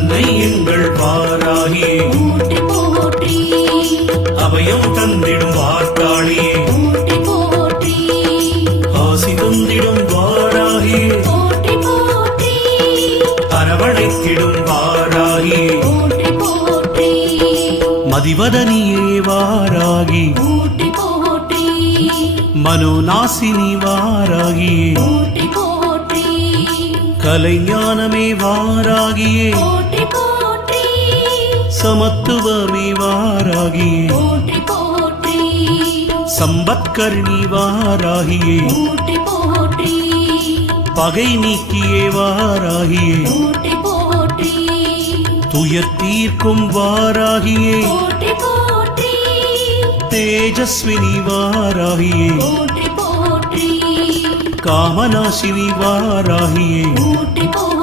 அன்னை எங்கள் வாராகியே போற்றி போற்றி அபயம் தந்திடும் வார்த்தாளியே போற்றி போற்றி ஆசி தந்திடும் வாராகியே போற்றி போற்றி அரவணைத்திடும் வாராகியே போற்றி போற்றி மதிவதனியே வாராகி போற்றி போற்றி மனோநாசினி வாராகியே போற்றி போற்றி கலைஞானமே வாராகியே போற்றி போற்றி சமத்துவமே வாராகியே போற்றி போற்றி சம்பத்கர்ணி வாராகியே போற்றி போற்றி பகை நீக்கியே வாராகியே போற்றி போற்றி துயர் தீர்க்கும் வாராகியே போற்றி போற்றி தேஜஸ்வினி வாராகியே போற்றி போற்றி காமநாசினி வாராகியே போற்றி போற்றி